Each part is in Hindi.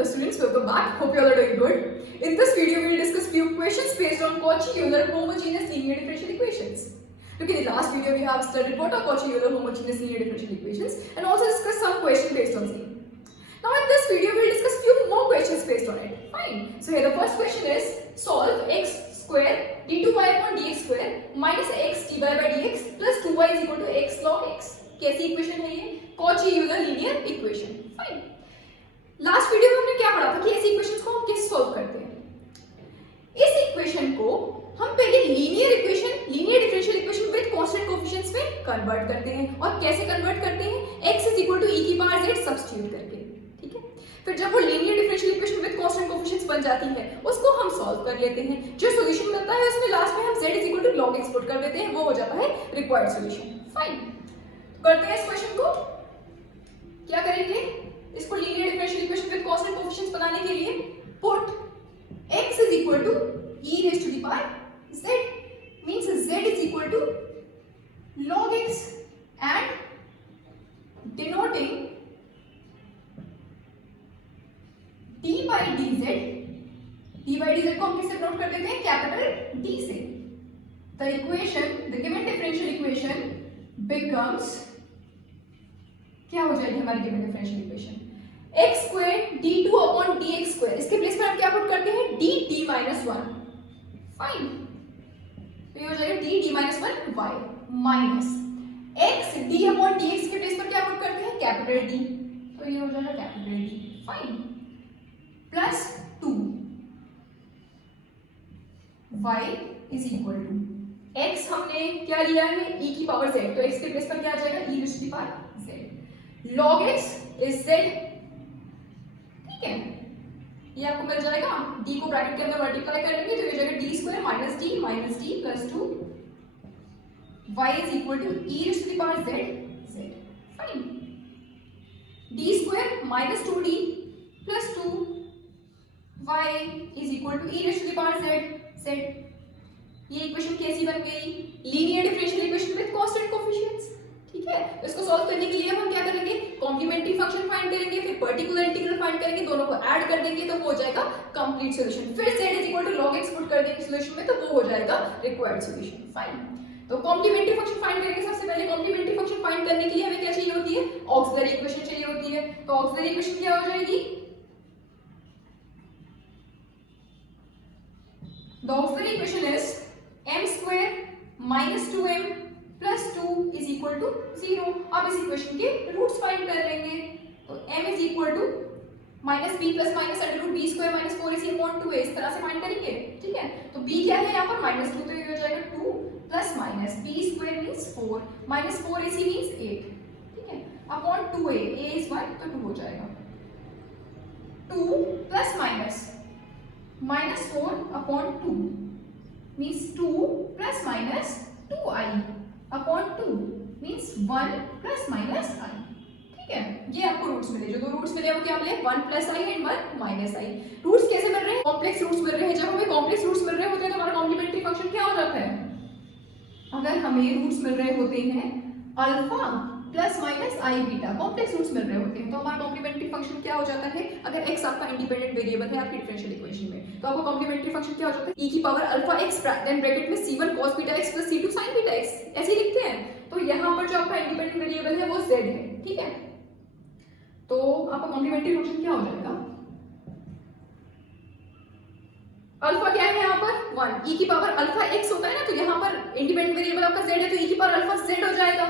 the students, welcome back. Hope you all are doing good. In this video, we will discuss few questions based on Cauchy-Euler homogeneous linear differential equations. Look, in the last video, we have studied what are Cauchy-Euler homogeneous linear differential equations and also discussed some questions based on same. Now, in this video, we will discuss few more questions based on it. Fine. So here the first question is solve x square d2y upon dx square minus x dy by dx plus 2y is equal to x log x. कैसी इक्वेशन है ये? Cauchy-Euler linear equation. Fine. Last video में हमने क्या पढ़ा था कि ऐसी इक्वेशंस को हम कैसे सॉल्व करते हैं। इस इक्वेशन को हम पहले linear equation, linear differential equation with constant coefficients में कन्वर्ट करते हैं। और कैसे कन्वर्ट करते हैं? x is equal to e की पावर z सब्स्टिट्यूट करके, ठीक है। फिर जब वो linear differential equation with constant coefficients बन जाती है, उसको हम सॉल्व कर लेते हैं। जो सॉल्यूशन मिलता है उसमें लास्ट में हम z is equal to log x put कर देते हैं, वो हो जाता है रिक्वायर्ड सॉल्यूशन। फाइन, करते हैं इस क्वेश्चन को। क्या करेंगे? इसको linear differential equation with constant coefficients बनाने के लिए put x is equal to e raise to the power z means z is equal to log x and denoting d by dz को हम किससे नोट कर देते हैं? कैपिटल D से। The equation, the given differential equation becomes, क्या हो जाएगी हमारी given differential equation? x square d2 upon dx square, इसके प्लेस में हम क्या पुट करते हैं? dt minus 1। फाइन, तो ये हो जाएगा dt minus 1 y minus x d upon dx के प्लेस पर क्या पुट करते हैं? कैपिटल D, तो ये हो जाएगा capital D। Fine, plus 2 y is equal to x हमने क्या लिया है? e की पावर z, तो x के प्लेस पर क्या आ जाएगा? e to the power z log x is z, ठीक है। ये आपको मिल जाएगा, d को ब्रैकेट के अंदर मल्टीप्लाई कर लेंगे तो ये जाएगा d square minus d plus 2 y is equal to e raise to the power z। Fine, d square minus 2d plus 2 y is equal to e raise to the power z। ये इक्वेशन कैसी बन गई? Linear differential equation with constant coefficients, ठीक है। तो इसको सॉल्व करने के लिए हम क्या करेंगे? कॉम्प्लीमेंट्री फंक्शन फाइंड करेंगे, फिर पर्टिकुलर इंटीग्रल फाइंड करेंगे, दोनों को ऐड कर देंगे तो हो जाएगा कंप्लीट सॉल्यूशन। फिर z is equal to log x put कर देंगे सॉल्यूशन में तो वो हो जाएगा रिक्वायर्ड सॉल्यूशन। फाइन, तो कॉम्प्लीमेंट्री फंक्शन फाइंड करेंगे। सबसे पहले कॉम्प्लीमेंट्री फंक्शन फाइंड करने के लिए हमें क्या चाहिए होती है? ऑक्सिलरी इक्वेशन चाहिए होती है। तो ऑक्सिलरी इक्वेशन क्या हो जाएगी? The auxiliary equation is m square minus 2m plus 2 is equal to 0। अब इस इक्वेशन के रूट्स फाइंड कर लेंगे। तो m is equal to minus b plus minus under root b square minus 4ac upon 2a, इस तरह से फाइंड करेंगे, ठीक है। तो b क्या है यहाँ पर? माइनस 2, तो ये हो जाएगा 2 plus minus b square means 4 minus 4ac means 8, ठीक है, अपॉन 2a, a इज 1 तो 2 हो जाएगा। 2 plus minus 4 upon 2 means 2 plus minus 2i upon 2 means 1 plus minus i, ठीक है। ये आपको रूट्स मिले, जो दो रूट्स मिले वो क्या मिले? 1 plus i and 1 minus i। Roots कैसे मिल रहे हैं? कॉम्प्लेक्स रूट्स मिल रहे हैं। जब हमें कॉम्प्लेक्स रूट्स मिल रहे होते हैं तो हमारा कॉम्प्लीमेंट्री फंक्शन क्या हो जाता है? अगर हमें रूट्स मिल रहे होते हैं अल्फा प्लस माइनस आई बीटा, कॉम्प्लेक्स रूट्स मिल रहे होते हैं तो हमारा कॉम्प्लीमेंट्री फंक्शन क्या हो जाता है? अगर x आपका इंडिपेंडेंट वेरिएबल है आपकी डिफरेंशियल इक्वेशन में, तो आपका कॉम्प्लीमेंट्री फंक्शन क्या हो जाता है? e की power alpha x then bracket में c1 cos beta x plus c2 sin beta x, ऐसे ही लिखते हैं। तो यहाँ पर जो आपका इंडिपेंडेंट वेरिएबल है वो z है, ठीक है। तो आपका कॉम्प्लीमेंट्री फंक्शन क्या हो जाएगा? अल्फा क्या है यहाँ पर? 1, e की पावर अल्फा x होता है ना, तो यहाँ पर इंडिपेंडेंट वेरिएबल आपका z है तो e की पावर अल्फा z हो जाएगा।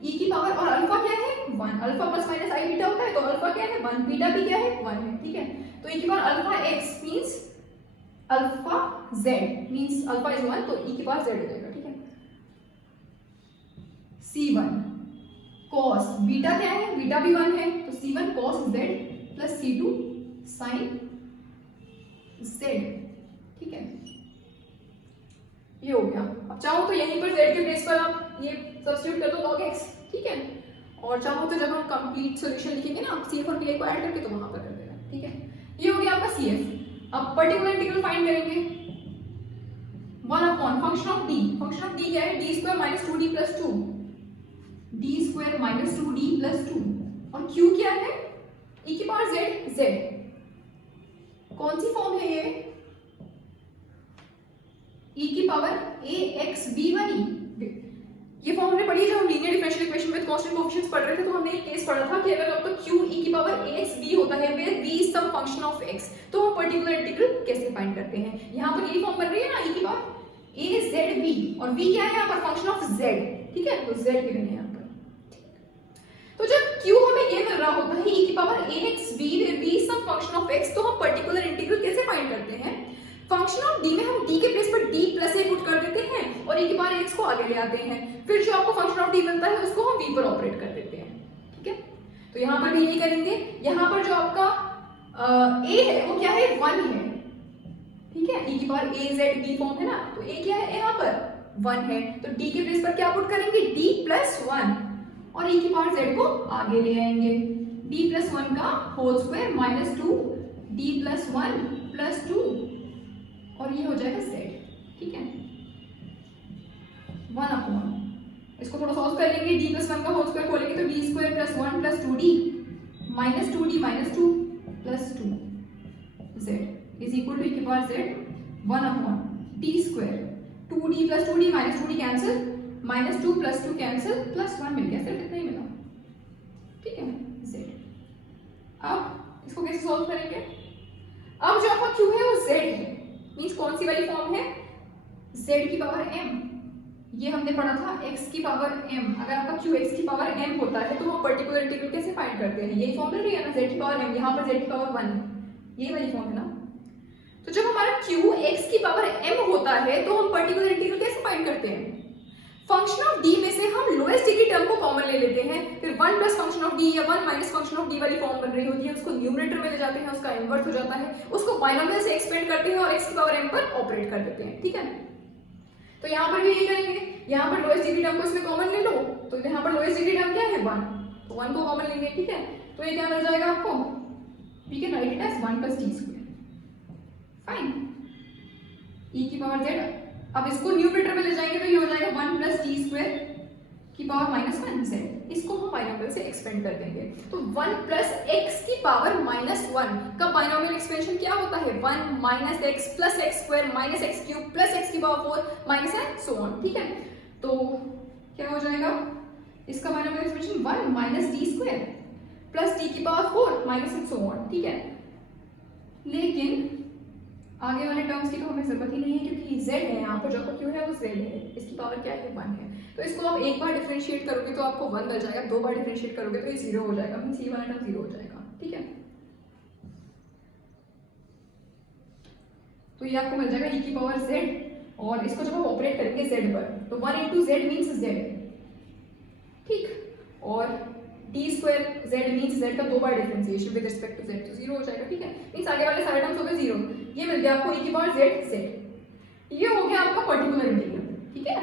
e की पावर और अल्फा क्या है? 1, अल्फा प्लस माइनस आई बीटा होता है तो अल्फा क्या है? 1, बीटा भी क्या है? 1 है, ठीक है। तो e की power alpha x means alpha z means alpha is 1 तो e की पावर z हो जाएगा, ठीक है। c1 cos बीटा क्या है? बीटा भी 1 है तो c1 cos z plus c2 sin z, ठीक है। ये हो गया। अब चाहो तो यहीं पर z के प्लेस पर आप ये सब्स्टिट्यूट कर दो log x, ठीक है। और चाहो तो जब हम कंप्लीट सॉल्यूशन लिखेंगे ना cf और pi को ऐड करके तो वहां पर कर देना, ठीक है। ये हो गया आपका cf। अब पर्टिकुलर इंटीग्रल फाइंड करेंगे 1 upon function of d। Function of d क्या है? d square minus 2d plus 2, d square minus 2d plus 2 और q क्या है? e की पावर z, कौन सी फॉर्म है ये, e की पावर ax b वाली। ये फॉर्म हमने पढ़ी है जब हम linear differential equation with constant coefficients पढ़ रहे थे, तो हमने एक केस पढ़ा था कि अगर आपका q e की पावर ax b होता है where b is some function of x, तो हम पर्टिकुलर इंटीग्रल कैसे फाइंड करते हैं। यहाँ पर यही फॉर्म बन रही है ना, e की पावर a z b, और v क्या है यहाँ पर, फंक्शन ऑफ z, ठीक है, तो z गिवन है यहाँ पर। तो जब q हमें ये मिल रहा होता है e की power ax b where b is some function of x, तो हम पर्टिकुलर इंटीग्रल कैसे फाइंड करते हैं। फंक्शन ऑफ d में हम d के प्लेस पर d प्लस a पुट कर देते हैं और e की पावर x को आगे ले आते हैं, फिर जो आपको फंक्शन ऑफ d मिलता है उसको हम v पर ऑपरेट कर देते हैं, ठीक है। तो यहाँ पर भी यही करेंगे। यहाँ पर जो आपका a है वो क्या है, 1 है, ठीक है, e की power a z b form है ना, तो a क्या है यहाँ पर 1 है, तो d के प्लेस पर क्या पुट करेंगे, d प्लस 1, और e की पावर z को आगे ले आएंगे, d प्लस 1 का whole square minus 2 d plus 1 plus 2, और ये हो जाएगा z, ठीक है, 1/1। इसको थोड़ा सॉल्व कर लेंगे, d प्लस 1 का होल स्क्वायर खोलेंगे तो d square plus 1 plus 2d minus 2d minus 2 plus 2 z is equal to e की power z 1/d square, 2d plus 2d minus 2d cancel, minus 2 plus 2 cancel, plus 1 मिल गया, सिर्फ इतना ही मिला, ठीक है, z। अब इसको कैसे सॉल्व करेंगे। अब जो आपका q है वो z है, मींस कौन सी वाली फॉर्म है, z की पावर m, ये हमने पढ़ा था x की पावर m। अगर आपका q x की पावर m होता है तो हम पर्टिकुलर इंटीग्रल कैसे फाइंड करते हैं, यही फॉर्म मिल रही है ना, z की पावर m, यहाँ पर z की पावर 1, ये वाली फॉर्म है ना। तो जब हमारा q x की पावर m होता है तो हम पर्टिकुलर इंटीग्रल कैसे फाइंड करते हैं। फंक्शन ऑफ d में से हम लोएस्ट डिग्री टर्म को कॉमन ले लेते हैं, फिर 1 प्लस फंक्शन ऑफ d या 1 माइनस फंक्शन ऑफ d वाली फॉर्म बन रही होती है, उसको न्यूमरेटर में ले जाते हैं, उसका इन्वर्स हो जाता है, उसको बाइनोमियल से एक्सपेंड करते हैं और x की पावर m पर ऑपरेट कर देते हैं, ठीक है। तो यहाँ पर भी यही करेंगे, यहाँ पर लोएस्ट डिग्री टर्म को इसमें कॉमन ले लो, तो यहाँ पर लोएस्ट डिग्री टर्म क्या है 1, तो 1 को कॉमन लेंगे, ठीक है। तो ये क्या मिल जाएगा आपको, we can write it as 1 plus d square, fine, e की पावर z। अब इसको न्यूमरेटर में ले जाएंगे तो ये हो जाएगा 1 प्लस d स्क्वायर की पावर माइनस 1 z, इसको हम बाइनोमियल से एक्सपेंड कर देंगे, तो 1 प्लस x की पावर माइनस 1 का बाइनोमियल एक्सपेंशन क्या होता है, 1 minus x plus x square minus x cube plus x की power 4 minus and so on, ठीक है। तो क्या हो जाएगा, इसका binomial expansion 1 minus d square plus d की power 4 minus and so on, ठीक है। लेकिन आगे वाले टर्म्स की तो हमें जरूरत ही नहीं है क्योंकि z है, यहाँ पर जो आपका q है वो z है, इसकी पावर क्या है 1 है, तो इसको आप एक बार डिफरेंशिएट करोगे तो आपको 1 मिल जाएगा, 2 बार डिफरेंशिएट करोगे तो ये 0 हो जाएगा, मींस ये वाला टर्म 0 हो जाएगा, ठीक है। तो ये आपको मिल जाएगा e की पावर z, और इसको जब हम ऑपरेट करेंगे z पर तो 1 into z मींस z, ठीक, और d square z means z का 2 बार differentiation with respect to z, तो 0 हो जाएगा, ठीक है, मींस आगे वाले सारे टर्म्स हो गए 0, ये मिल गया आपको e की पावर z z, ये हो गया आपका पर्टिकुलर इंटीग्रल, ठीक है।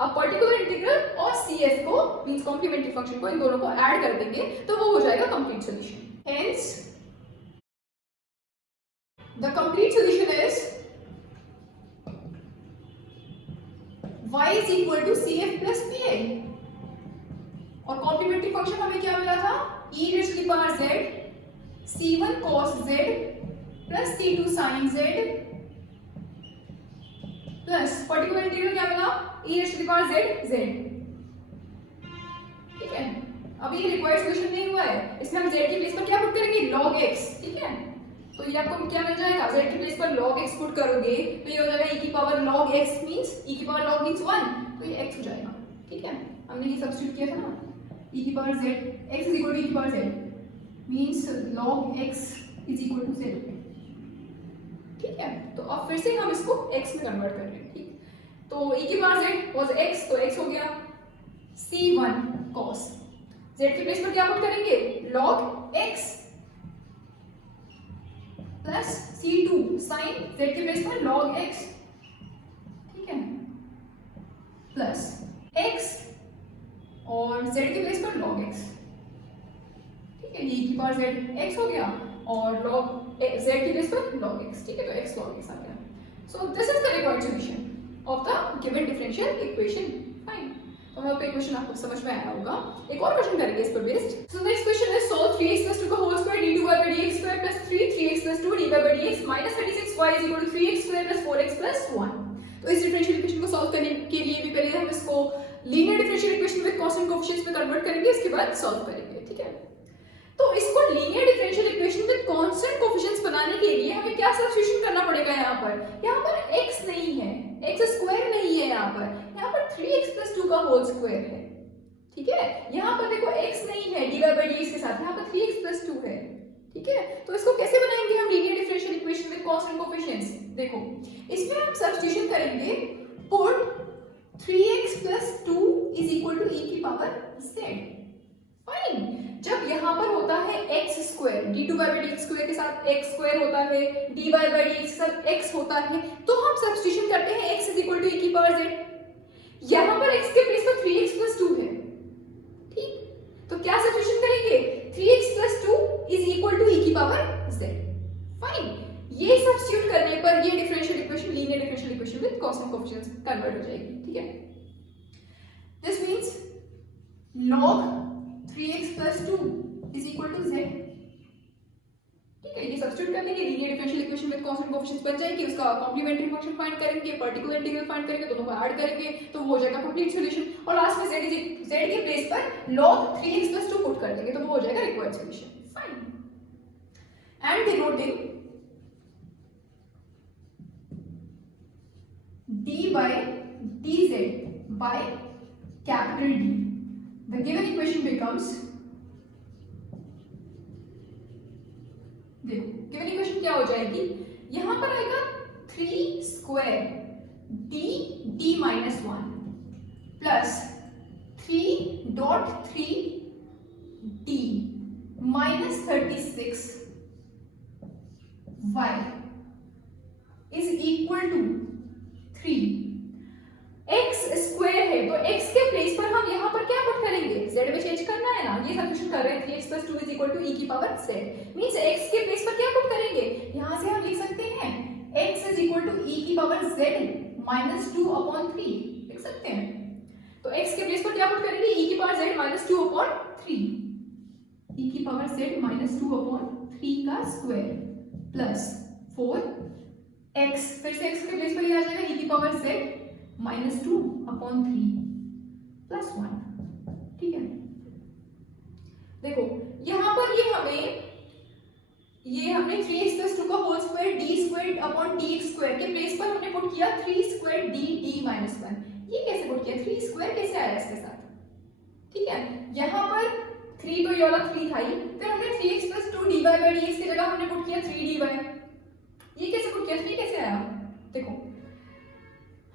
अब पर्टिकुलर इंटीग्रल और CF को मींस कॉम्प्लीमेंट्री फंक्शन को, इन दोनों को ऐड कर देंगे तो वो हो जाएगा complete solution. Hence the complete solution is y is equal to CF plus PI, और कॉम्प्लीमेंट्री फंक्शन हमें क्या मिला था, e raised to the power z c1 cos z plus c2 sin z plus particular integral क्या मिला, e raised to the power z z, ठीक है। अब ये रिक्वायर्ड सॉल्यूशन नहीं हुआ है, इसमें हम z की प्लेस पर क्या पुट करेंगे, log x, ठीक है। तो ये आपको क्या मिल जाएगा, z की प्लेस पर log x पुट करोगे तो ये हो जाएगा e की power log x means e की पावर log मींस 1, तो ये x हो जाएगा, ठीक है। हमने ये सब्स्टिट्यूट किया था ना, e की power z x is equal to e की power z means log x is equal to z, ठीक है। तो अब फिर से हम इसको x में कन्वर्ट कर लेंगे, ठीक। तो e की पावर z वाज x, तो x हो गया c1 cos, z की प्लेस पर क्या पुट करेंगे, log x plus c2 sin, z की प्लेस पर log x, ठीक है, प्लस x और z की प्लेस पर log x, ठीक है, e की पावर z x हो गया और log z की प्लेस पर log x, ठीक है, तो x log x आ गया। सो this is the required solution of the given differential equation, fine. तो होप इक्वेशन आपको समझ में आया होगा। एक और क्वेश्चन करेंगे इस पर based. So this question is solve 3x + 2 का whole square d2y/dx² + 3x + 2 dy/dx² y by d x minus 36y is equal to 3x square plus 4x plus 1। तो इस डिफरेंशियल इक्वेशन को सॉल्व करने के लिए भी पहले हम इसको linear differential equation with constant coefficients में कन्वर्ट करेंगे, इसके बाद सॉल्व करेंगे, ठीक है। तो इसको linear differential equation with constant coefficients बनाने के लिए हमें क्या सब्स्टिट्यूशन करना पड़ेगा? यहाँ पर x नहीं है, x स्क्वायर नहीं है, यहाँ पर 3x 2 का होल स्क्वायर है, ठीक है। यहाँ पर देखो x नहीं है dy बाई dx के साथ, यहाँ पर 3x 2 है, ठीक है। तो इसको कैसे बनाएंगे हम linear differential equation with constant coefficients? देखो इसमें हम सब्स्टिट्यूशन करेंगे, put 3x 2 is equal to e की पावर z। फाइन, जब यहाँ पर होता है x square, d2 by dx square के साथ x स्क्वायर होता है, dy बाई dx के साथ x होता है, तो हम सब्स्टिट्यूशन करते हैं x is equal to e की पावर z। यहाँ पर x के प्लेस पर 3x 2 है, ठीक। तो क्या सब्स्टिट्यूशन करेंगे? 3x 2 is equal to e की पावर z। फाइन, ये सब्स्टिट्यूट करने पर ये differential equation linear differential equation with constant coefficients convert हो जाएगी, ठीक है। This means log 3x 2 is equal to z, ठीक है। ये सब्स्टिट्यूट कर देंगे, linear differential equation with constant coefficients बन जाएगी, उसका कॉम्प्लीमेंट्री फंक्शन फाइंड करेंगे, पर्टिकुलर इंटीग्रल फाइंड करेंगे, दोनों को ऐड करेंगे तो वो हो जाएगा कंप्लीट सॉल्यूशन, और लास्ट में z के प्लेस पर log 3x 2 पुट कर देंगे तो वो हो जाएगा required solution. Fine, and denoting d by dz by capital D, the given equation becomes, देखो given equation क्या हो जाएगी? यहां पर आएगा 3 square d minus 1 plus 3.3 d minus 36 y is equal to 3। x square है तो x के प्लेस पर हम यहाँ पर क्या पुट करेंगे? z में चेंज करना है ना, ये सब्स्टिट्यूशन कर रहे हैं। 3x 2 is equal to e की पावर z, मींस x के प्लेस पर क्या पुट करेंगे? यहाँ से हम लिख सकते हैं x is equal to e की पावर z माइनस 2 अपॉन 3, लिख सकते हैं। तो x के प्लेस पर क्या पुट करेंगे? e की power z minus 2 upon 3, e की पावर z माइनस 2 अपॉन 3 का स्क्वायर प्लस 4x, फिर से x के प्लेस पर ये आ जाएगा e की power z minus 2 upon 3 plus 1, ठीक है। देखो यहाँ पर ये हमने 3x 2 का whole square d square upon dx square के प्लेस पर हमने पुट किया 3 स्क्वायर d माइनस 1। ये कैसे पुट किया? 3 स्क्वायर कैसे आया इसके साथ, ठीक है। यहाँ पर 3 तो ये वाला 3 था ही, फिर हमने 3x 2 dy बाई dx की जगह हमने पुट किया 3dy। ये कैसे पुट किया? 3 कैसे आया? देखो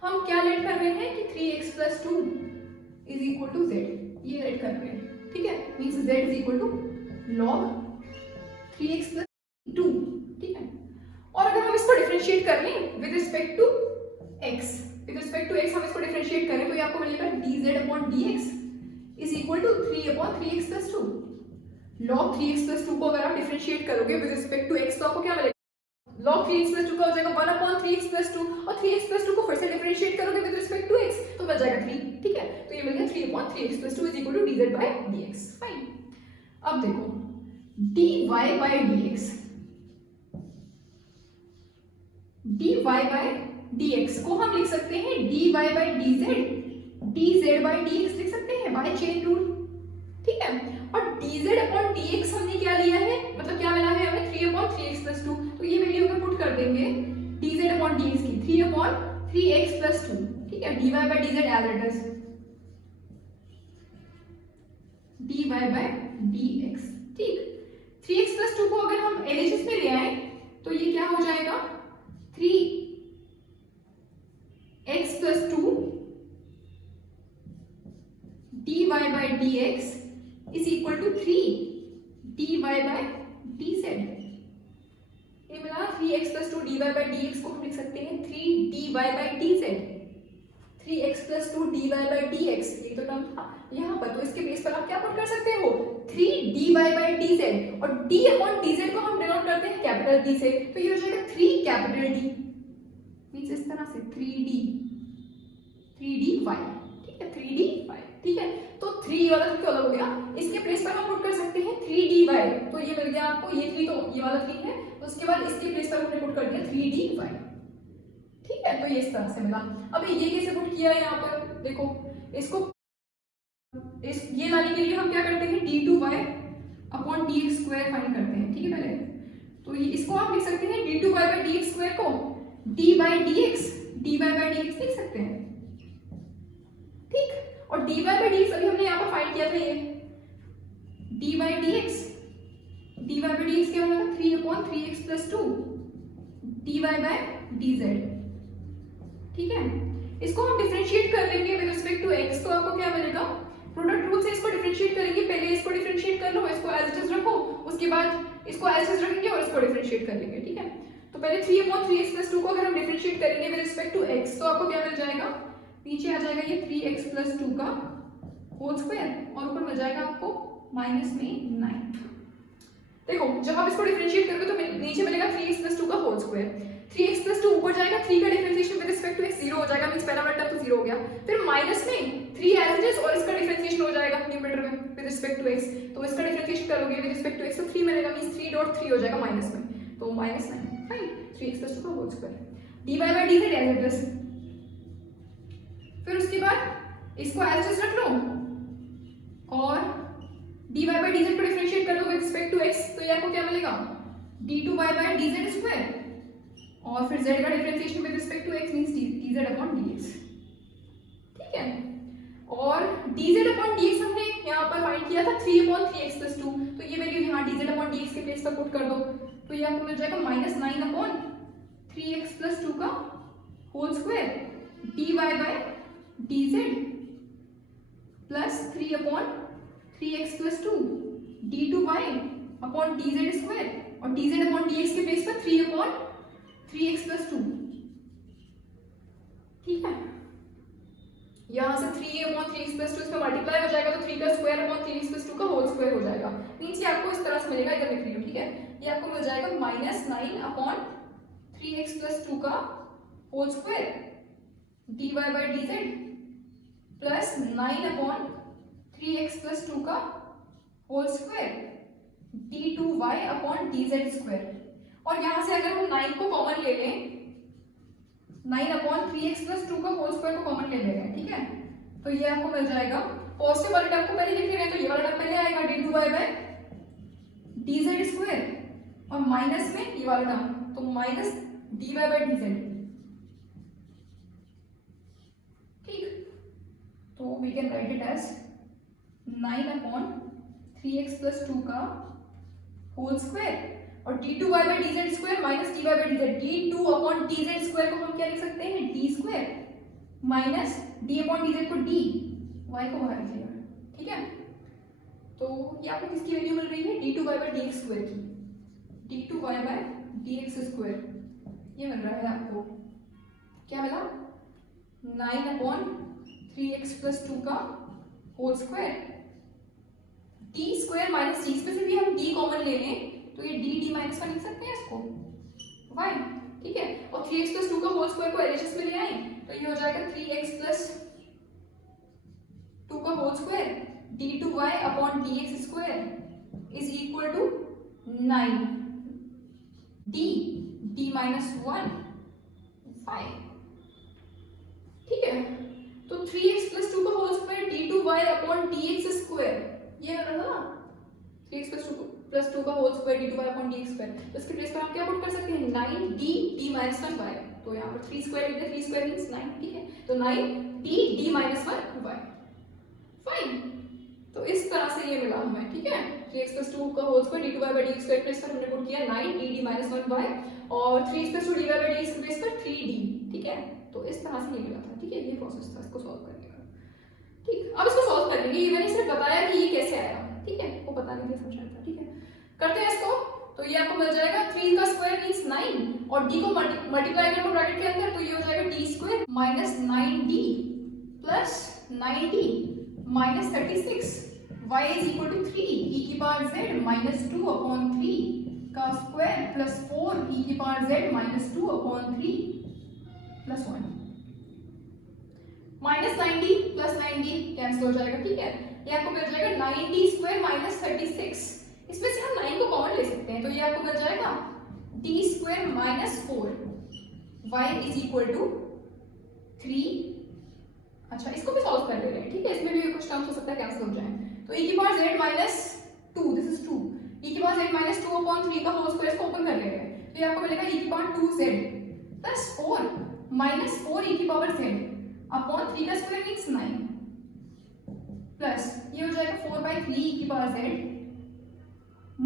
हम क्या लेट कर रहे हैं कि 3x 2 is equal to z, ये लेट कर रहे हैं, ठीक है। Means z is equal to log 3x 2, ठीक है। और अगर हम इसको डिफरेंशिएट कर लें विद रिस्पेक्ट टू x, हम इसको डिफरेंशिएट करें तो ये आपको मिलेगा dz upon dx is equal to 3 upon 3x 2। log 3x 2 को अगर आप डिफरेंशिएट करोगे विद रिस्पेक्ट टू x तो आपको क्या मिलेगा? log 3x 2 का हो जाएगा 1 अपॉन 3x 2, और 3x 2 को फिर से डिफरेंशिएट करोगे विद रिस्पेक्ट टू x तो बच जाएगा 3, ठीक है। तो ये मिल गया 3 upon 3x 2 is equal to dz by dx। Fine, अब देखो dy बाय dx को हम लिख सकते हैं dy by dz by dx लिख सकते हैं बाय चेन रूल, ठीक है। और dz अपॉन dx हमने क्या लिया है, मतलब क्या मिला है हमें? 3 अपॉन 3x 2, तो ये वैल्यू में पुट कर देंगे dz अपॉन dx की 3 अपॉन 3x 2, ठीक है। dy by dz as it is dy by dx, ठीक। 3x 2 को अगर हम LHS में ले आए तो ये क्या हो जाएगा? 3x 2 dy by dx is equal to 3 dy by dz। ये मिला 3x 2 dy by dx को हम लिख सकते हैं 3 dy by dz, 3x 2 dy by dx, ये तो टर्म था यहाँ पर, तो इसके बेस पर आप क्या पुट कर सकते हो? 3 dy by dz, और d अपॉन dz को हम डिनोट करते हैं कैपिटल D से, तो ये हो जाएगा 3 कैपिटल D, मींस इस तरह से 3dy, ठीक है, 3dy, ठीक है। तो 3 वाला तो अलग हो गया, इसके प्लेस पर हम पुट कर सकते हैं 3dy, तो ये मिल गया आपको, ये 3 तो ये वाला 3 है, तो उसके बाद इसके प्लेस पर पर हमने पुट कर दिया 3dy। ठीक है, तो ये इस तरह से मिला। अब ये कैसे पुट किया है यहाँ पर, देखो इसको ये लाने के लिए हम क्या करते हैं, d2y upon dx square find करते हैं। ठीक है, पहले तो ये इसको आप लिख सकते हैं d2y बाई dx स्क्वायर को d by dx dy by dx लिख सकते हैं। ठीक, और dy बाई dx अभी हमने यहाँ पर फाइंड किया था, ये dy बाई dx क्या होगा, 3 upon 3x plus 2 dy by dz। ठीक है, इसको हम डिफरेंशिएट कर लेंगे विद रिस्पेक्ट टू x, तो आपको क्या मिलेगा, प्रोडक्ट रूल से इसको डिफरेंशिएट करेंगे। पहले इसको डिफरेंशिएट कर लो, इसको एज इट इज रखो, उसके बाद इसको एज इट इज रखेंगे और इसको डिफरेंशिएट कर लेंगे। ठीक है, तो पहले 3 अपॉन 3x प्लस 2 को अगर हम डिफरेंशिएट करेंगे विद रिस्पेक्ट टू x, तो आपको क्या मिल जाएगा, नीचे आ जाएगा ये 3x प्लस 2 का होल स्क्वायर और ऊपर मिल जाएगा आपको माइनस में 9। देखो जब आप इसको डिफरेंशिएट करोगे तो नीचे मिलेगा 3x प्लस 2 का होल स्क्वायर, 3x प्लस 2 ऊपर जाएगा, 3 का differentiation with respect to x 0 हो जाएगा, मींस पहला वाला टर्म तो 0 हो गया, फिर माइनस में 3 एज इट इज और इसका डिफरेंशिएशन हो जाएगा न्यूमरेटर में विद रिस्पेक्ट टू x, तो इसका डिफरेंशिएशन करोगे विद रिस्पेक्ट टू x तो 3 मिलेगा, मींस 3 डॉट 3 हो जाएगा माइनस में, तो माइनस 9। फाइन, 3x प्लस 2 का whole square dy by dz as it is, फिर उसके बाद इसको एज इट इज रख लो और dy बाय dz को डिफरेंशिएट कर लो विद रिस्पेक्ट टू x, तो ये आपको क्या मिलेगा, d2y बाय dz स्क्वायर और फिर z का differentiation with respect to x means dz upon dx। ठीक है, और dz अपॉन dx हमने यहाँ पर फाइंड किया था 3 अपॉन 3x प्लस 2, तो ये वैल्यू यहाँ dz अपॉन dx के प्लेस पर पुट कर दो, तो ये आपको मिल जाएगा माइनस 9 अपॉन 3x प्लस 2 का whole square dy by dz plus 3 upon 3x plus 2 d2y upon dz square और dz अपॉन dx के प्लेस पर 3 अपॉन 3x प्लस 2। ठीक है, यहाँ से 3 अपॉन 3x प्लस 2 इसमें मल्टीप्लाई हो जाएगा, तो 3 का स्क्वायर अपॉन 3x प्लस 2 का होल स्क्वायर हो जाएगा, मींस ये आपको इस तरह से मिलेगा, इधर लिख रही हूँ। ठीक है, ये आपको मिल जाएगा माइनस 9 अपॉन 3x प्लस 2 का whole square dy by dz plus 9 upon 3x plus 2 का whole square d2y upon dz square, और यहाँ से अगर हम 9 को कॉमन ले लें, 9 अपॉन 3x प्लस 2 का होल स्क्वायर को कॉमन ले ले रहे हैं। ठीक है, तो ये आपको मिल जाएगा, पॉजिटिव वाले टर्म को पहले लिख रहे हैं तो ये वाला टर्म पहले आएगा d2y बाय dz स्क्वायर और माइनस में ये वाला टर्म, तो माइनस dy बाय dz। ठीक, तो we can write it as 9 upon 3x plus 2 का होल स्क्वायर और d2y by dz square minus dy by dz, d2 upon dz square को हम क्या लिख सकते हैं, d square minus d upon dz को d, y को बाहर लिखिएगा। ठीक है, तो ये आपको किसकी वैल्यू मिल रही है, d2y बाय dx स्क्वायर की, d2y बाय dx स्क्वायर ये मिल रहा है आपको, क्या मिला, 9 अपॉन 3x प्लस 2 का whole square d square minus d, इसमें से भी हम d कॉमन ले लें तो ये d माइनस 1 लिख सकते हैं इसको y। ठीक है, और 3x प्लस 2 का होल स्क्वायर को एलएचएस में ले आए तो ये हो जाएगा 3x प्लस 2 का whole square d2y upon dx square is equal to 9 d minus 1 y। ठीक है, तो 3x प्लस 2 का whole square d2y upon dx square ये रहा ना, 3x प्लस 2 का whole square d2y upon dx square, तो इसके प्लेस पर हम क्या पुट कर सकते हैं, 9d माइनस 1 y, तो यहाँ पर 3 स्क्वायर लिख दे, 3 स्क्वायर मींस 9। ठीक है, तो 9d माइनस 1 y। फाइन, तो इस तरह से ये मिला हमें। ठीक है, 3x प्लस 2 का whole square d2y by dx square place पर हमने पुट किया 9d माइनस 1 y और 3x plus 2 dy by dx के प्लेस पर 3d। ठीक है, तो इस तरह से ये मिला था। ठीक है, ये प्रोसेस था इसको सॉल्व करने का। ठीक, अब इसको सॉल्व करेंगे, ये मैंने सिर्फ बताया कि ये कैसे आया। ठीक है, वो पता नहीं क्या समझाया था। ठीक है, करते हैं इसको, तो ये आपको मिल जाएगा 3 का स्क्वायर मींस 9 और d को मल्टीप्लाई कर लो ब्रैकेट के अंदर, तो ये हो जाएगा d square minus 9d plus 9d minus 36 y is equal to 3 e की पावर z माइनस 2 अपॉन 3 का स्क्वायर प्लस 4 e की power z minus 2 upon 3 plus 1 minus 9d plus 9d cancel हो जाएगा। ठीक है, ये आपको मिल जाएगा 9d स्क्वायर माइनस 36, इसमें से हम 9 को कॉमन ले सकते हैं, तो ये आपको मिल जाएगा d square minus 4 y is equal to 3। अच्छा, इसको भी सॉल्व कर ले रहे हैं, ठीक है, इसमें भी कुछ टर्म्स हो सकता है कैंसिल हो जाए। तो e की power z minus 2, this is 2, e की पावर z माइनस 2 अपॉन 3 का होल स्क्वायर, इसको ओपन कर ले रहे हैं, तो ये आपको मिलेगा e की power 2z plus 4 minus 4 e की पावर z अपॉन 3 का स्क्वायर मींस 9 प्लस ये हो जाएगा 4/3 e की power z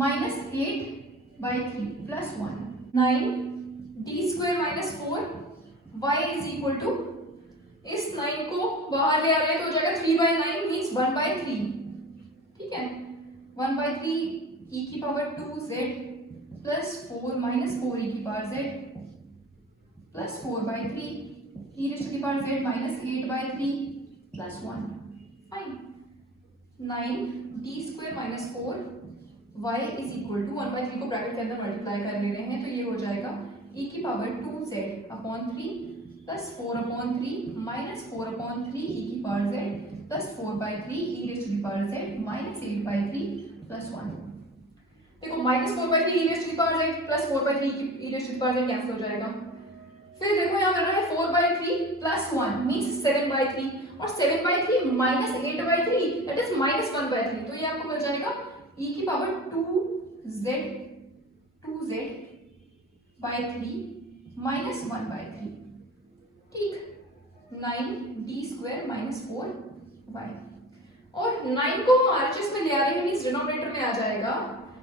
minus 8/3 plus 1 9 d square minus 4 y is equal to, इस 9 को बाहर ले आ रहे हैं तो हो जाएगा 3/9 मींस 1/3, ठीक है, 1/3 e की power 2z plus 4 minus 4 e की power z plus 4/3 e raise to the power z minus 8/3 plus 1। Fine, 9 d square minus 4 y is equal to 1/3 को ब्रैकेट के अंदर मल्टीप्लाई कर ले रहे हैं, तो ये हो जाएगा e की power 2z upon 3 plus 4/3 minus 4/3 e की power z plus 4/3 e raise to the power z minus 8/3 plus 1। देखो minus 4/3 e raise to the power z plus 4/3 e raise to the power z cancel हो जाएगा। फिर देखो यहाँ मिल रहा है 4/3 प्लस 1 मींस 7/3 और 7/3 माइनस 8/3 दैट इज माइनस 1/3, तो ये आपको मिल जाएगा e की पावर 2z/3 माइनस 1/3, ठीक, 9 d स्क्वायर माइनस 4y, और 9 को हम आरएचएस में ले आ रहे हैं मींस डिनोमिनेटर में आ जाएगा,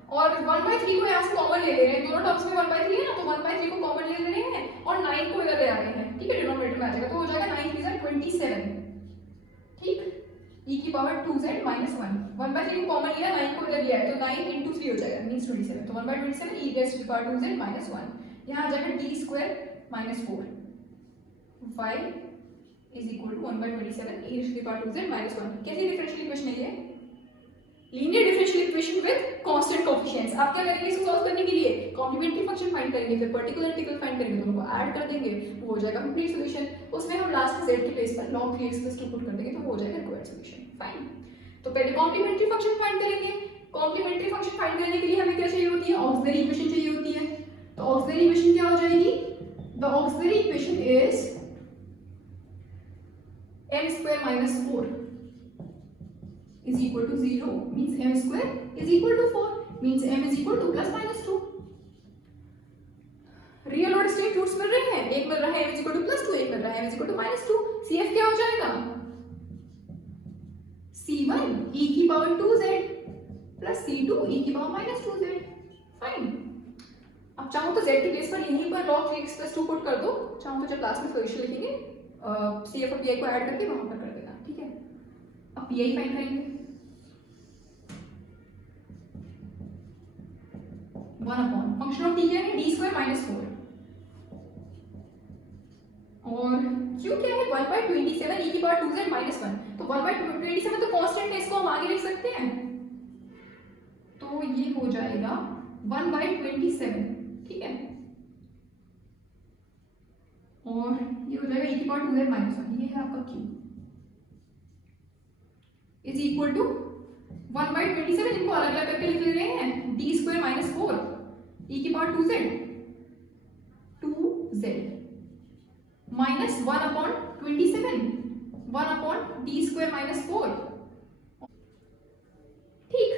और 1/3 को यहाँ से कॉमन ले ले रहे हैं, दोनों टर्म्स में 1/3 है ना, तो 1/3 को कॉमन ले रहे हैं और 9 को इधर ले आ रहे हैं, ठीक है, डिनोमिनेटर में आ जाएगा, तो हो जाएगा 9 3 27, ठीक, e की पावर 2z माइनस 1, 1/3 को कॉमन लिया, 9 को इधर लिया है, तो 9 into 3 हो जाएगा मींस 27, तो 1/27 e raise to the power 2z minus 1, यहाँ आ जाएगा d square minus 4 y is equal to 1/27 e raise to the power 2z minus 1। कैसी डिफरेंशियल इक्वेशन है ये? Linear differential equation with constant coefficients. आप क्या करेंगे इसको सॉल्व करने के लिए? कॉम्प्लीमेंट्री फंक्शन फाइंड करेंगे, फिर पर्टिकुलर इंटीग्रल फाइंड करेंगे, दोनों को ऐड कर देंगे, वो हो जाएगा कंप्लीट सॉल्यूशन। उसमें हम लास्ट में z के प्लेस पर log 3x + 2 पुट कर देंगे, तो वो हो जाएगा रिक्वायर्ड सॉल्यूशन। फाइन, तो पहले कॉम्प्लीमेंट्री फंक्शन फाइंड करेंगे। कॉम्प्लीमेंट्री फंक्शन फाइंड करने के लिए हमें क्या चाहिए होती है? ऑक्सिलरी इक्वेशन चाहिए होती है। तो ऑक्सिलरी इक्वेशन क्या हो जाएगी? The auxiliary equation is m² - 4 is equal to 0 means m² is equal to 4 means m is equal to +-2। Real और डिस्टिंक्ट रूट्स मिल रहे हैं, एक मिल रहा है m is equal to +2, एक मिल रहा है m is equal to -2। CF क्या हो जाएगा? C1 e की power 2z plus C2 e की पावर -2z। फाइन, अब चाहो तो z की प्लेस पर यहीं पर log 3x + 2 पुट कर दो, चाहो तो जब लास्ट में सॉल्यूशन लिखेंगे CF और PI को ऐड करके वहां पर कर देना, ठीक है। अब PI फाइंड करेंगे, 1 अपॉन फंक्शन ऑफ t क्या है? d² - 4 और q क्या है? 1/27 e की पावर 2z - 1। तो 1/27 तो कांस्टेंट है, इसको हम आगे लिख सकते हैं, तो ये हो जाएगा 1/27, ठीक है, और ये हो जाएगा e की पावर 2z - 1, ये है आपका q इज इक्वल टू 1/27, इनको अलग अलग करके लिख ले रहे हैं, d² - 4 e की पावर 2z माइनस 1/27, 1/d² - 4, ठीक,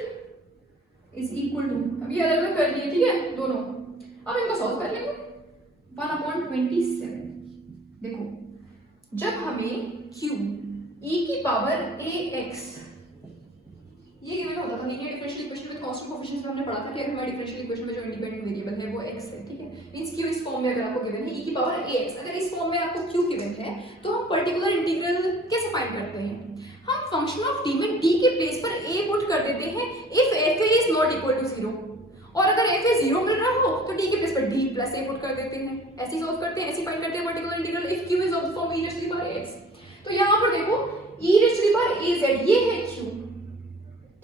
इज इक्वल टू, अब ये अलग अलग कर लिए, ठीक है, दोनों। अब इनको सॉल्व कर लेंगे। 1/27, देखो जब हमें q e की पावर ax, ये गिवन होता था linear differential equation with constant coefficients में, हमने पढ़ा था कि अगर हमारी डिफरेंशियल इक्वेशन में जो इंडिपेंडेंट वेरिएबल है वो x है, ठीक है, मींस q इस फॉर्म में अगर आपको गिवन है e की पावर ax, अगर इस फॉर्म में आपको q गिवन है तो हम पर्टिकुलर इंटीग्रल कैसे फाइंड करते हैं? हम फंक्शन ऑफ t में d के प्लेस पर a पुट कर देते हैं if fa is not equal to 0, और अगर fa 0 मिल रहा हो तो d के प्लेस पर d + a पुट कर देते हैं। ऐसे सॉल्व करते हैं, ऐसे फाइंड करते हैं particular integral if q is of the form e raise to the power ax। तो यहां पर देखो e raise to the power az, ये है q,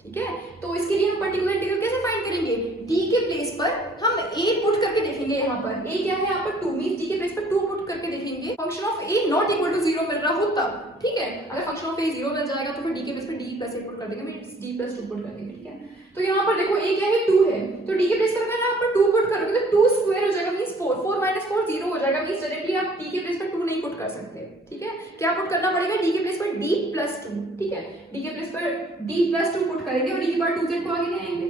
ठीक है, तो इसके लिए हम पर्टिकुलर इंटीग्रल कैसे फाइंड करेंगे? d के प्लेस पर हम a पुट करके देखेंगे, यहाँ पर a क्या है? यहाँ पर 2 मींस d के प्लेस पर 2 पुट करके देखेंगे function of a not equal to 0 मिल रहा हो तब, ठीक है। अगर फंक्शन ऑफ ए 0 मिल जाएगा तो फिर डी के प्लेस पे डी प्लस ए पुट कर देंगे, मींस डी प्लस 2 पुट कर देंगे, ठीक है। तो यहाँ पर देखो ए क्या है 2 है, तो डी के प्लेस पर मैं यहाँ पर 2 पुट करूंगी तो 2 स्क्वायर हो जाएगा, मींस 4, 4 माइनस 4 0 हो जाएगा, मींस डायरेक्टली आप डी के प्लेस पर 2 नहीं पुट कर सकते, ठीक है। क्या पुट करना पड़ेगा, डी के प्लेस पर डी प्लस 2, ठीक है। डी के प्लेस पर डी प्लस 2 पुट करेंगे और डी के बाद 2z को आगे ले आएंगे,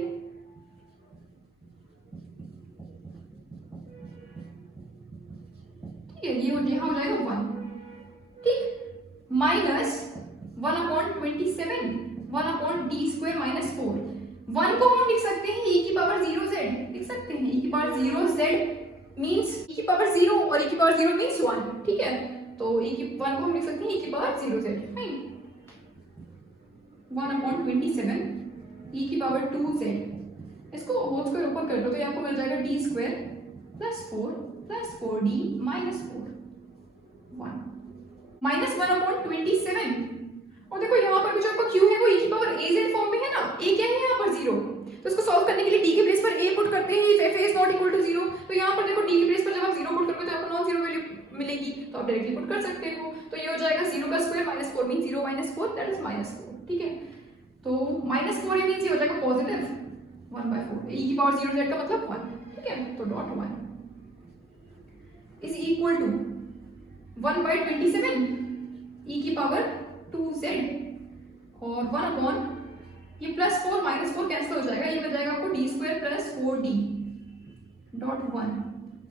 ठीक है। ये यहाँ हो जाएगा 1, ठीक, माइनस 1/27 1/d² माइनस 4। 1 को हम लिख सकते हैं e की पावर 0z, लिख सकते हैं e की पावर 0z मींस e की पावर 0 और e की पावर 0 मींस 1, ठीक है। तो e की 1 को हम लिख सकते हैं e की पावर 0z, फाइन। 1/27 e की पावर 2z, इसको होल स्क्वायर ऊपर कर लो तो आपको मिल जाएगा d² plus 4 plus 4d minus 4, 1 minus 1/27। और देखो यहाँ पर भी जो आपका q है वो e की पावर az फॉर्म में है ना, a क्या है यहाँ पर 0, तो इसको सॉल्व करने के लिए d के प्लेस पर a पुट करते हैं, if f is not equal to 0, तो यहाँ पर देखो d के प्लेस पर जब आप 0 पुट करोगे तो आपको नॉन जीरो वैल्यू मिलेगी, तो आप डायरेक्टली पुट कर सकते हो। तो ये हो जाएगा 0 का square minus 4 means 0 minus 4 that is minus 4, ठीक है। तो माइनस 4 मींस ये हो जाएगा पॉजिटिव 1/4, e की पावर 0z का मतलब 1, ठीक है। तो dot 1 is equal to 1/27 e की पावर 2z और 1 ये प्लस 4 माइनस 4 कैंसिल हो जाएगा, ये मिल जाएगा आपको d² प्लस 4d डॉट 1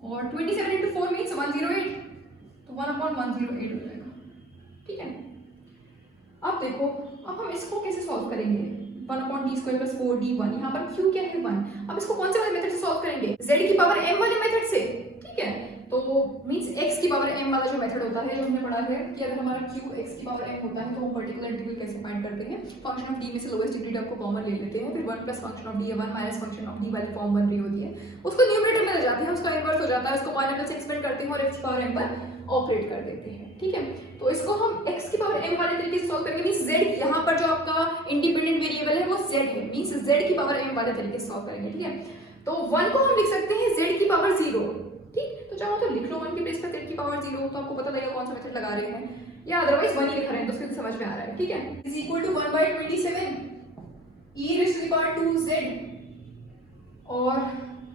और 27 इंटू 4 मीन्स 108, तो 1/108 हो जाएगा, ठीक है। अब देखो अब हम इसको कैसे सॉल्व करेंगे, 1/d² प्लस 4d1, यहाँ पर q क्या है 1, अब इसको कौन से वाले मेथड से सॉल्व करेंगे, z की पावर m वाले मेथड से, ठीक है। तो मींस x की पावर m वाला जो मेथड होता है, जो हमने पढ़ा है कि अगर हमारा q x की पावर m होता है तो हम पर्टिकुलर इंटीग्रल कैसे फाइंड करते हैं, फंक्शन ऑफ d में से लोएस्ट डिग्री टर्म को कॉमन ले लेते हैं, फिर 1 प्लस फंक्शन ऑफ d या 1 माइनस फंक्शन ऑफ d वाली फॉर्म बन रही होती है, उसको न्यूमरेटर में ले जाते हैं, उसका इन्वर्स हो जाता है, उसको पॉलिनोमियल से एक्सपेंड करते हैं और x पावर m पर ऑपरेट कर देते हैं, ठीक है। तो इसको हम x की पावर m वाले तरीके से सॉल्व करेंगे, मींस z यहाँ पर जो आपका इंडिपेंडेंट वेरिएबल है वो z है, मींस z की पावर m वाले तरीके से सॉल्व करेंगे, ठीक है। तो 1 को हम लिख सकते हैं z की पावर 0, ठीक, तो चाहो तो लिख लो 1 के बेस पर z की पावर 0, तो आपको पता लगेगा कौन सा मेथड लगा रहे हैं, या अदरवाइज 1 ही लिख रहे हैं तो उसके समझ में आ रहा है, ठीक है। Is equal to 1/27 e raise to the power 2z और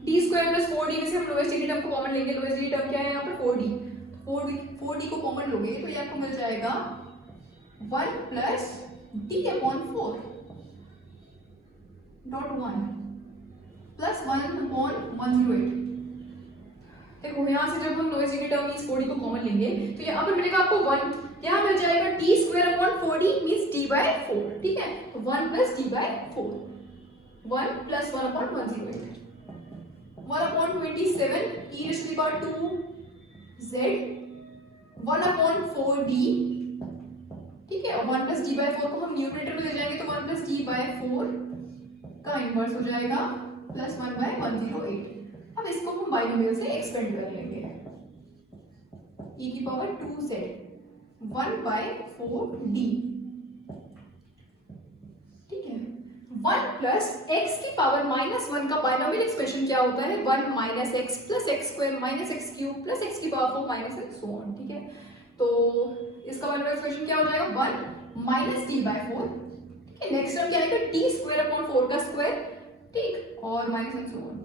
d² प्लस 4d में से हम लोएस्ट डिग्री टर्म को कॉमन लेंगे, लोएस्ट डिग्री टर्म क्या है यहाँ पर 4d, 4d को कॉमन लोगे तो ये आपको मिल जाएगा 1 प्लस d/4 डॉट 1 प्लस 1/108। देखो यहाँ से जब हम lowest degree term means 4d को कॉमन लेंगे तो यहाँ पर मिलेगा आपको 1, यहाँ मिल जाएगा d²/4d मींस d/4, ठीक है। तो 1 plus d/4, 1 plus 1/108, 1/27 e raise to the power 2z 1/4d, ठीक है। और 1 प्लस d/4 को हम न्यूमरेटर में ले जाएंगे तो 1 प्लस d/4 का इनवर्स हो जाएगा प्लस 1/108। अब इसको हम बाइनोमियल से एक्सपेंड कर लेंगे, e की पावर 2z 1/4d, ठीक है। 1 प्लस x की पावर -1 का बाइनोमियल एक्सप्रेशन क्या होता है, 1 minus x plus x² minus x³ plus x की power 4 minus x so on, ठीक है। तो इसका बाइनोमियल एक्सप्रेशन क्या हो जाएगा 1 माइनस d/4, ठीक है। नेक्स्ट टर्म क्या आएगा d²/4 का स्क्वायर, ठीक, और माइनस x सो ऑन।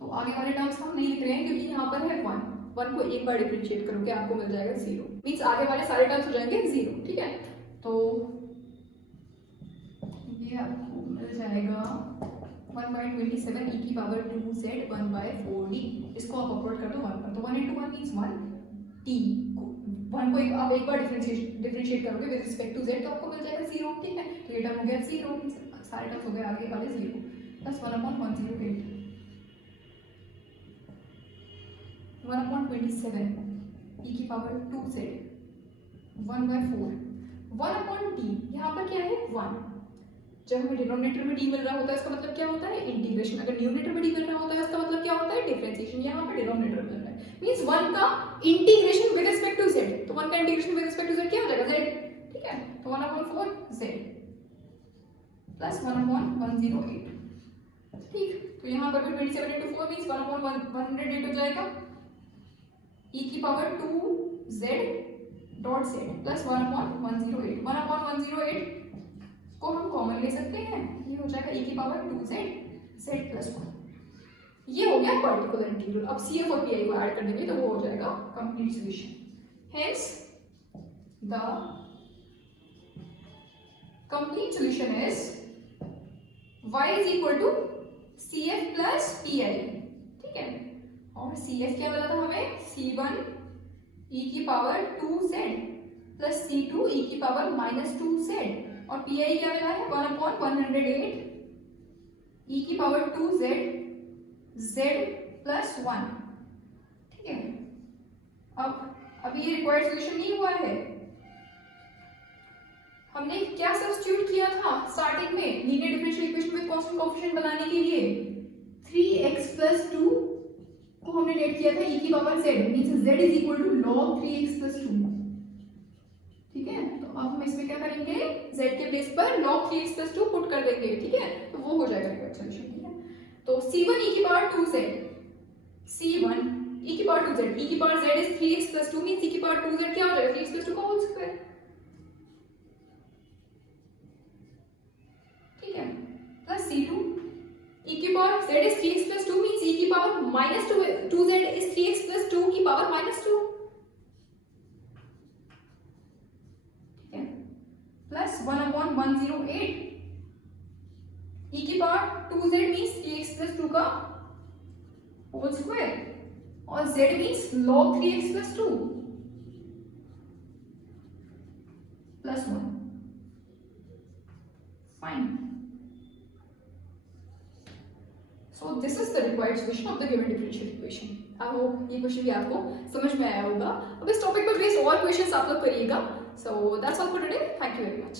तो आगे वाले टर्म्स हम नहीं लिख रहे हैं क्योंकि यहाँ पर है 1 को एक बार डिफरेंशिएट करोगे आपको मिल जाएगा 0, मींस आगे वाले सारे टर्म्स हो जाएंगे 0, ठीक है। तो ये आपको मिल जाएगा 1/27 e की पावर 2z 1/4d, इसको आप अपलोड कर दो 1 पर, तो 1 into 1 मींस 1 t, 1 को आप एक बार डिफरेंशिएट करोगे विद रिस्पेक्ट टू z तो आपको मिल जाएगा 0, ठीक है। तो ये टर्म हो गया 0, सारे टर्म्स हो गए आगे वाले 0 प्लस 1/108 1/27 e की पावर 2z 1/4 1/d, यहाँ पर क्या है 1, जब हमें डिनोमिनेटर में d मिल रहा होता है इसका मतलब क्या होता है इंटीग्रेशन, अगर न्यूमरेटर में d मिल रहा होता है इसका मतलब क्या होता है डिफरेंशिएशन, यहाँ पर डिनोमिनेटर मिल रहा है मींस 1 का integration with respect to z, तो 1 का integration with respect to z क्या हो जाएगा z, ठीक है। तो 1/4z प्लस 1/108, ठीक। तो यहाँ पर भी 27 into 4 मींस 1/108 हो जाएगा e की power 2z dot z plus 1/108। 1/108 को हम कॉमन ले सकते हैं, ये हो जाएगा e की पावर 2z z प्लस 1। ये हो गया पर्टिकुलर इंटीग्रल। अब CF और PI को ऐड कर देंगे तो वो हो जाएगा complete solution. Hence the complete solution is y is equal to CF plus PI। ठीक है, और CF क्या मिला था हमें? C1 e की power 2z plus C2 e की पावर -2z, और PI क्या मिला है? 1/108 e की पावर 2z z प्लस 1। ठीक है, अब ये रिक्वायर्ड सॉल्यूशन नहीं हुआ है। हमने क्या सब्स्टिट्यूट किया था स्टार्टिंग में linear differential equation with constant coefficient बनाने के लिए? 3x प्लस 2 को हमने लेट किया था e की power z, means z is equal to log 3x plus 2। ठीक है, तो अब हम इसमें क्या करेंगे? z के प्लेस पर log 3x प्लस 2 पुट कर देंगे। ठीक है, तो वो हो जाएगा रिक्वायर्ड सॉल्यूशन। तो C1 e की पावर 2z, C1 e की पावर 2z, e की power z is 3x plus 2, means e की पावर 2z क्या हो जाएगा? 3x प्लस 2 का होल स्क्वायर। ठीक है, प्लस C2 e की power z is 3x plus 2, means e की power -2z is 3x plus 2 की पावर -2। ठीक है, प्लस 1/108 e की power 2z means 3x plus 2 का होल स्क्वायर, और z means log 3x plus 2 plus 1। Fine, so this is the required solution of the given differential equation. I hope ये क्वेश्चन भी आपको समझ में आया होगा। अब इस टॉपिक पर बेस्ड और क्वेश्चंस आप लोग करिएगा। So that's all for today, thank you very much.